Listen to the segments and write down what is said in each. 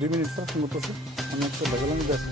2 minute sir phone করতেছি আমি একটা দেখালাম যে আছে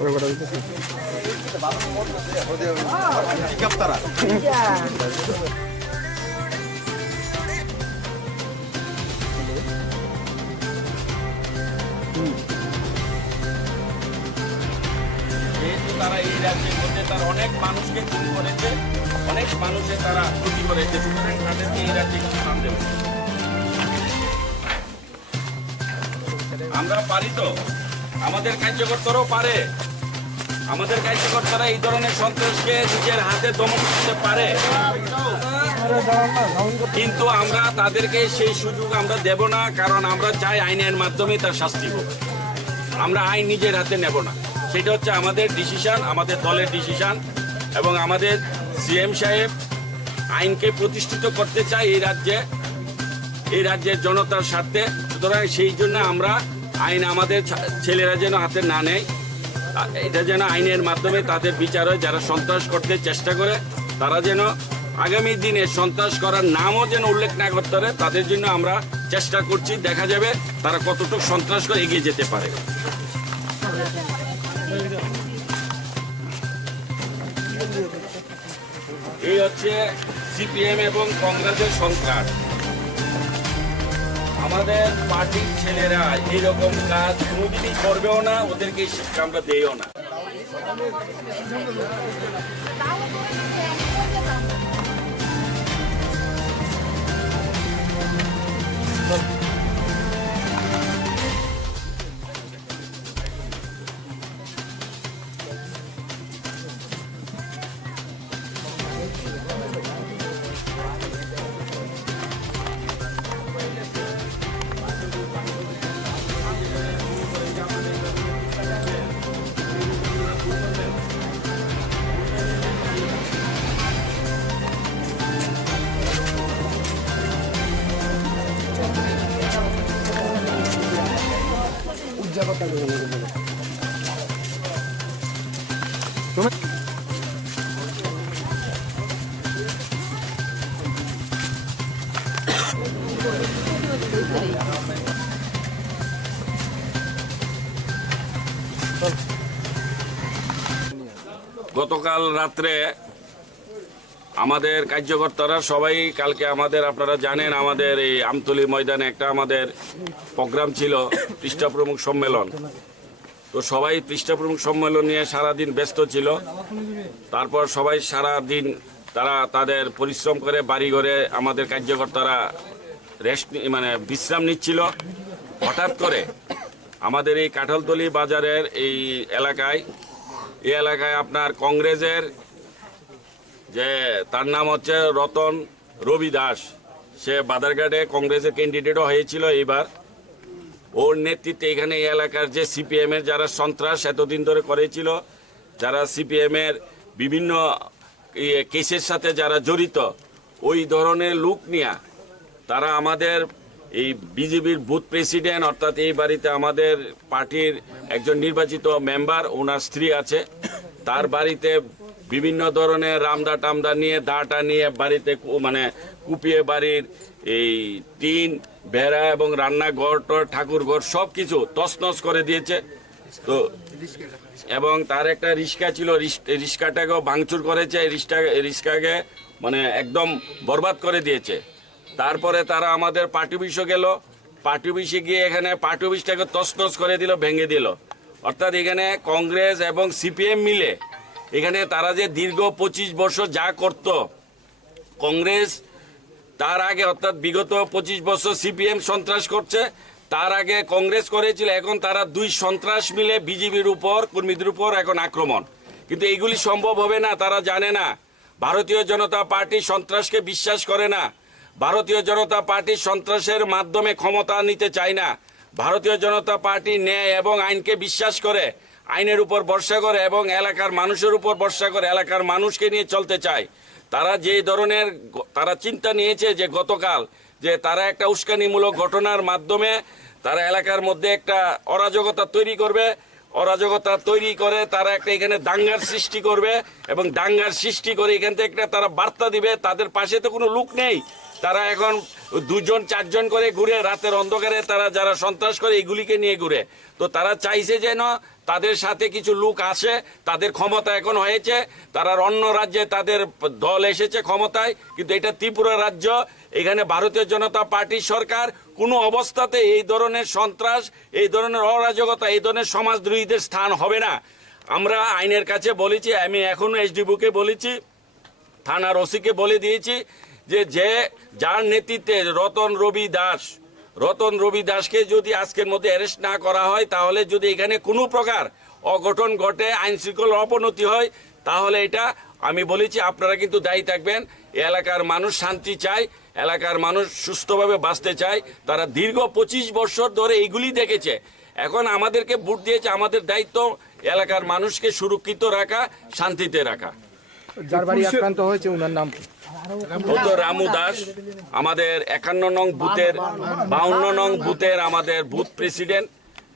পরে কথা বলতেছি যেহেতু তারা এই রাজ্যের মধ্যে তার অনেক মানুষকে খুন করেছে, অনেক মানুষের তারা ক্ষতি করেছে, সুতরাং তাদেরকে এই রাজ্যে কিছু নাম দেবে। আমরা পারি তো, আমাদের কার্যকর্তারাও পারে, আমাদের কার্যকর্তারা এই ধরনের সন্ত্রাসকে নিজের হাতে দমন করতে পারে, কিন্তু আমরা তাদেরকে সেই সুযোগ আমরা দেব না, কারণ আমরা চাই আইনের মাধ্যমে তার শাস্তি হোক। আমরা আইন নিজের হাতে নেব না, সেটা হচ্ছে আমাদের ডিসিশন, আমাদের দলের ডিসিশন, এবং আমাদের সিএম সাহেব আইনকে প্রতিষ্ঠিত করতে চায় এই রাজ্যের জনতার স্বার্থে। সুতরাং সেই জন্য আমরা আইন আমাদের ছেলেরা যেন হাতে না নেয়, এটা যেন আইনের মাধ্যমে তাদের বিচার হয়। যারা সন্ত্রাস করতে চেষ্টা করে তারা যেন আগামী দিনে সন্ত্রাস করার নামও যেন উল্লেখ না করতে পারে, তাদের জন্য আমরা চেষ্টা করছি। দেখা যাবে তারা কতটুকু সন্ত্রাস করে এগিয়ে যেতে পারে। এই হচ্ছে সিপিএম এবং কংগ্রেসের সন্ত্রাস। আমাদের পার্টির ছেলেরা এইরকম কাজ কোনোদিনই করবেও না, ওদেরকে শিক্ষা আমরা দেইও না। গতকাল রাত্রে আমাদের কার্যকর্তারা সবাই, কালকে আমাদের আপনারা জানেন আমাদের এই আমতলী ময়দানে একটা আমাদের প্রোগ্রাম ছিল, পৃষ্ঠা প্রমুখ সম্মেলন। তো সবাই পৃষ্ঠা প্রমুখ সম্মেলন নিয়ে সারাদিন ব্যস্ত ছিল। তারপর সবাই সারাদিন তারা তাদের পরিশ্রম করে বাড়ি ঘরে আমাদের কার্যকর্তারা বিশ্রাম নিচ্ছিল। হঠাৎ করে আমাদের এই কাঁঠালতলী বাজারের এই এলাকায় আপনার কংগ্রেসের যে তার নাম হচ্ছে রতন রবি দাস, সে বাদারঘাটে কংগ্রেসের ক্যান্ডিডেটও হয়েছিল এইবার। ওর নেতৃত্বে এখানে এই এলাকার যে সিপিএমের যারা সন্ত্রাস এতদিন ধরে করেছিল, যারা সিপিএমের বিভিন্ন কেসের সাথে যারা জড়িত, ওই ধরনের লোক নিয়ে তারা আমাদের এই বিজেপির বুথ প্রেসিডেন্ট, অর্থাৎ এই বাড়িতে আমাদের পার্টির একজন নির্বাচিত মেম্বার, ওনার স্ত্রী আছে, তার বাড়িতে বিভিন্ন ধরনের রামদা টামদা নিয়ে দাটা নিয়ে বাড়িতে কুপিয়ে বাড়ির এই টিন বেড়া এবং রান্নাঘর ঠাকুর ঘর সব কিছু তছনছ করে দিয়েছে। তো এবং তার একটা রিক্সা ছিল, রিক্সাটাকেও ভাঙচুর করেছে, রিক্সাকে একদম বরবাদ করে দিয়েছে। তারপরে তারা আমাদের পার্টি অফিসে গেল, পার্টি অফিসে গিয়ে এখানে পার্টি অফিসটাকে তছনছ করে দিল, ভেঙে দিল। অর্থাৎ এখানে কংগ্রেস এবং সিপিএম মিলে এখানে তারা যে দীর্ঘ 25 বছর যা করত, কংগ্রেস তার আগে অর্থাৎ বিগত 25 বছর সিপিএম সন্ত্রাস করছে, তার আগে কংগ্রেস করেছিল, এখন তারা দুই সন্ত্রাস মিলে বিজেপির উপর, কর্মীদের উপর এখন আক্রমণ। কিন্তু এইগুলি সম্ভব হবে না, তারা জানে না। ভারতীয় জনতা পার্টি সন্ত্রাসকে বিশ্বাস করে না। ভারতীয় জনতা পার্টি সন্ত্রাসের মাধ্যমে ক্ষমতা নিতে চায় না। ভারতীয় জনতা পার্টি ন্যায় এবং আইনকে বিশ্বাস করে, আইনের উপর ভরসা করে এবং এলাকার মানুষের উপর ভরসা করে, এলাকার মানুষকে নিয়ে চলতে চায়। তারা যে ধরনের তারা চিন্তা নিয়েছে যে গতকাল যে তারা একটা উস্কানিমূলক ঘটনার মাধ্যমে তারা এলাকার মধ্যে একটা অরাজকতা তৈরি করবে, অরাজকতা তৈরি করে তারা একটা এখানে দাঙ্গার সৃষ্টি করবে এবং দাঙ্গার সৃষ্টি করে এখান থেকে একটা তারা বার্তা দিবে তাদের পাশে তো কোনো লোক নেই। তারা এখন 2-4 করে ঘুরে রাতের অন্ধকারে, তারা যারা সন্ত্রাস করে এগুলিকে নিয়ে ঘুরে। তো তারা চাইছে যেন তাদের সাথে কিছু লোক আসে, তাদের ক্ষমতা এখন হয়েছে, তারা অন্য রাজ্যে তাদের দল এসেছে ক্ষমতায়, কিন্তু এটা ত্রিপুরা রাজ্য, এখানে ভারতীয় জনতা পার্টির সরকার কোনো অবস্থাতে এই ধরনের সন্ত্রাস, এই ধরনের অরাজকতা, এই ধরনের সমাজদ্রোহীদের স্থান হবে না। আমরা আইনের কাছে বলেছি, আমি এখনো এসডিবুকে বলেছি, থানার ওসিকে বলে দিয়েছি যে যার নেতৃত্বে রতন রবি দাসকে যদি আজকের মধ্যে অ্যারেস্ট না করা হয়, তাহলে যদি এখানে কোনো প্রকার অঘটন ঘটে, আইন শৃঙ্খলার অবনতি হয়, তাহলে এটা আমি বলেছি আপনারা কিন্তু দায়ী থাকবেন। এলাকার মানুষ শান্তি চায়, এলাকার মানুষ সুস্থভাবে বাঁচতে চায়। তারা দীর্ঘ 25 বছর ধরে এইগুলি দেখেছে। এখন আমাদেরকে ভোট দিয়েছে, আমাদের দায়িত্ব এলাকার মানুষকে সুরক্ষিত রাখা, শান্তিতে রাখা। যার বাড়ি আক্রান্ত হয়েছে ওনার নাম কি? ও তো রামু দাস, আমাদের 51 নং বুথের 52 নং বুথের আমাদের বুথ প্রেসিডেন্ট।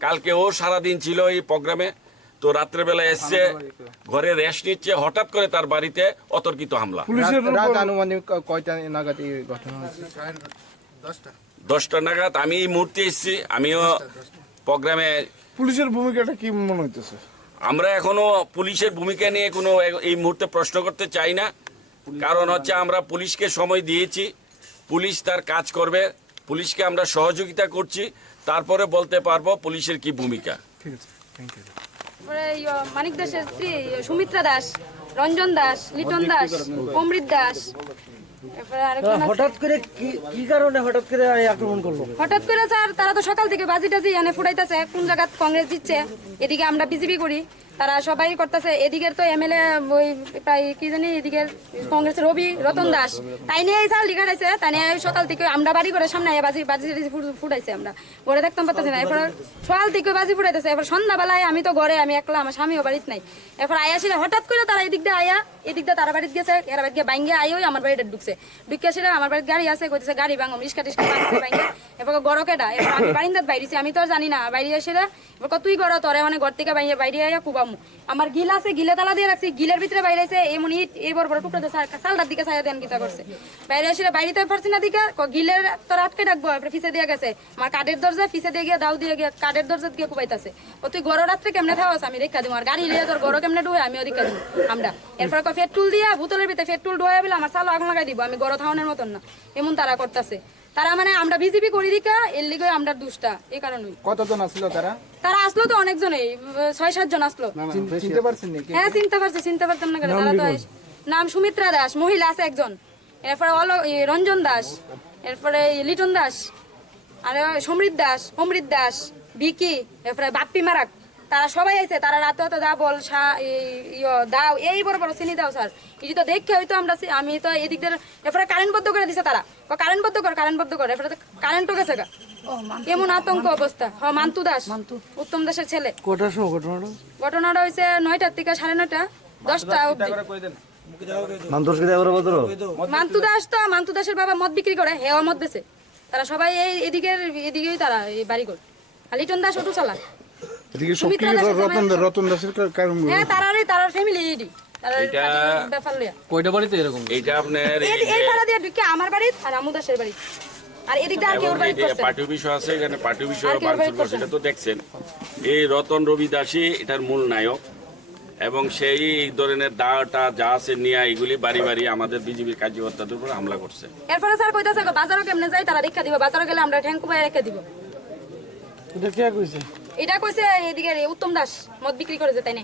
কালকে ও সারাদিন ছিল এই প্রোগ্রামে। তো রাত্রেবেলা এসছে, ঘরে রেস্ট নিচ্ছে, হঠাৎ করে তার বাড়িতে অতর্কিত হামলা। রাত আনুমানিক কয়টা নাগাদ এই ঘটনা হয়েছে? 10টা নাগাদ আমি এই মুহূর্তে এসেছি, আমিও প্রোগ্রামে। পুলিশের ভূমিকাটা কি মনে হইতেছে? আমরা এখনো পুলিশের ভূমিকা নিয়ে কোনো এই মুহূর্তে প্রশ্ন করতে চাই না, কারণ হচ্ছে আমরা পুলিশকে সময় দিয়েছি, পুলিশ তার কাজ করবে, পুলিশকে আমরা সহযোগিতা করছি, তারপরে বলতে পারবো পুলিশের কি ভূমিকা। ঠিক আছে, থ্যাংক ইউ। মানিক দাসের স্ত্রী সুমিত্রা দাস, রঞ্জন দাস, লিটন দাস, অমৃত দাস। এরপরে আরেকজন আছে। হঠাৎ করে কি কারণে হঠাৎ করে আক্রমণ করলো? হঠাৎ করে স্যার, তারা তো সকাল থেকে বাজি টাজি এনে ফুটাইতেছে, কোন জায়গা কংগ্রেস জিতছে, এদিকে আমরা বিজেপি করি, তারা সবাই করতেছে। এদিকের তো এমএলএ ওই প্রায় কি জানি, এদিকের কংগ্রেসের রতন দাস, তাই নিয়ে এই সাল লিখাইছে, তাই নিয়ে সকাল থেকে আমরা বাড়ি করে সামনে বাজি বাজি ফুটাইছে, আমরা ঘরে থাকতাম পারতেছি না। এরপর সকাল থেকে বাজি ফুটাইতেছে, এরপর সন্ধ্যাবেলায় আমি তো ঘরে, আমি একলা, আমার স্বামীও বাড়িতে নাই। এরপর আয়াসিল হঠাৎ করে তারা এদিক দিয়ে আয়া, এদিক দিয়ে তারা বাড়িতে গেছে, এরা বাড়িতে গিয়ে বাইঙ্গে আইও আমার বাড়িতে ঢুকছে, ঢুকে সেটা আমার বাড়িতে গাড়ি আছে, কইতেছে গাড়ি ভাঙম, রিস্কা টিস্কা ভাঙছে বাইঙ্গে। এরপর গড়কেটা, এরপর আমি বারিন্দাত বাইরেছি, আমি তো আর জানি না, বাইরে এসে এবার তুই গড়, তোরে মানে ঘর থেকে বাইরে আয়া কুবামু। আমার গিল আছে, গিলে তালা দিয়ে রাখছি, গিলের ভিতরে বাইরে আছে, এমন ইট এই বড় বড় টুকরা সালটার দিকে ছায়া দেন কিতা করছে, বাইরে এসে বাইরেতে পারছি না দিকে, গিলের তোর আটকে ডাকবো, ফিসে দিয়ে গেছে, আমার কাঠের দরজা ফিসে দিয়ে গিয়ে দাও দিয়ে গিয়ে কাঠের দরজা দিয়ে কুবাইতেছে। ও তুই গড় রাত্রে কেমনে থাকস, আমি রেখা দিব, আর গাড়ি লিয়ে তোর গড় কেমনে ডুয়ে আমিও রেখা দিব আমরা। এরপর পেট্রোল দিয়া বোতলের ভিতরে পেট্রোল ডুয়ে বলে আমার চালো আগুন লাগাই দিব, আমি গড় থাউনের মতন না, এমন তারা করতেছে। তারা মানে আমরা বিজেপি করি দিকা, এর লিগে আমরা দুষ্টা, এই কারণে। কতজন আসলো তারা? তারা আসলো তো অনেকজনই, 6-7 জন আসলো। চিনতে পারছেন নাকি? হ্যাঁ চিনতে পারতাম না, তারা তো নাম সুমিত্রা দাস, মহিলা আছে একজন, এরপরে রঞ্জন দাস, এরপরে লিটন দাস, আর সমৃদ্ধ দাস, অমৃত দাস, ভিকি, এরপরে বাপ্পি মারাক, তারা সবাই আছে। তারা রাতে হয়তো দা বল দাও, এই বড় বড় চিনি দাও স্যার, এই তো দেখে হয়তো আমরা, আমি তো এদিক দিয়ে। এরপরে কারেন্ট বদ্ধ করে দিছে তারা, কারেন্ট বদ্ধ কর, এরপরে কারেন্টও গেছে গা, এমন আতঙ্ক অবস্থা। মান্তু দাস, উত্তম দাসের ছেলে। কটার সময় ঘটনাটা হয়েছে 9টার থেকে 9:30, 10টা অবধি। মান্তু দাসের বাবা মদ বিক্রি করে, হেওয়া মদ বেছে, তারা সবাই এদিকেই তারা এই বাড়ি করে। লিটন দাস অটো চালা, এদিকে সব কি রতন দাসের কারণ? হ্যাঁ তারার ফ্যামিলি এইডি, এটা ব্যাপার লইয়া কয়টা বাড়িতে এরকম? এটা আপনার এই পাড়া দিয়ে ঢুকে আমার বাড়ি আর আমু দাসের বাড়ি, আর এদিকটা আর কেউর বাড়ি করছে। পার্টি বিষয় আছে, এখানে পার্টি বিষয় আর কেউ ভাঙচুর করছে, এটা তো দেখছেন। এই রতন রবি দাসই এটার মূল নায়ক, এবং সেই এই ধরনের দাটা যা আছে নিয়ে এগুলি বাড়ি বাড়ি আমাদের বিজেপির কার্যকর্তাদের উপর হামলা করছে। এরপরে স্যার কইতাছে বাজারও কেমনে যাই, তারা দেখা দিব, বাজারে গেলে আমরা ঠ্যাং কুপায় রেখে দিব। এটা কে কইছে? এটা কইছে এদিকে উত্তম দাস মদ বিক্রি করে যে, তাই না?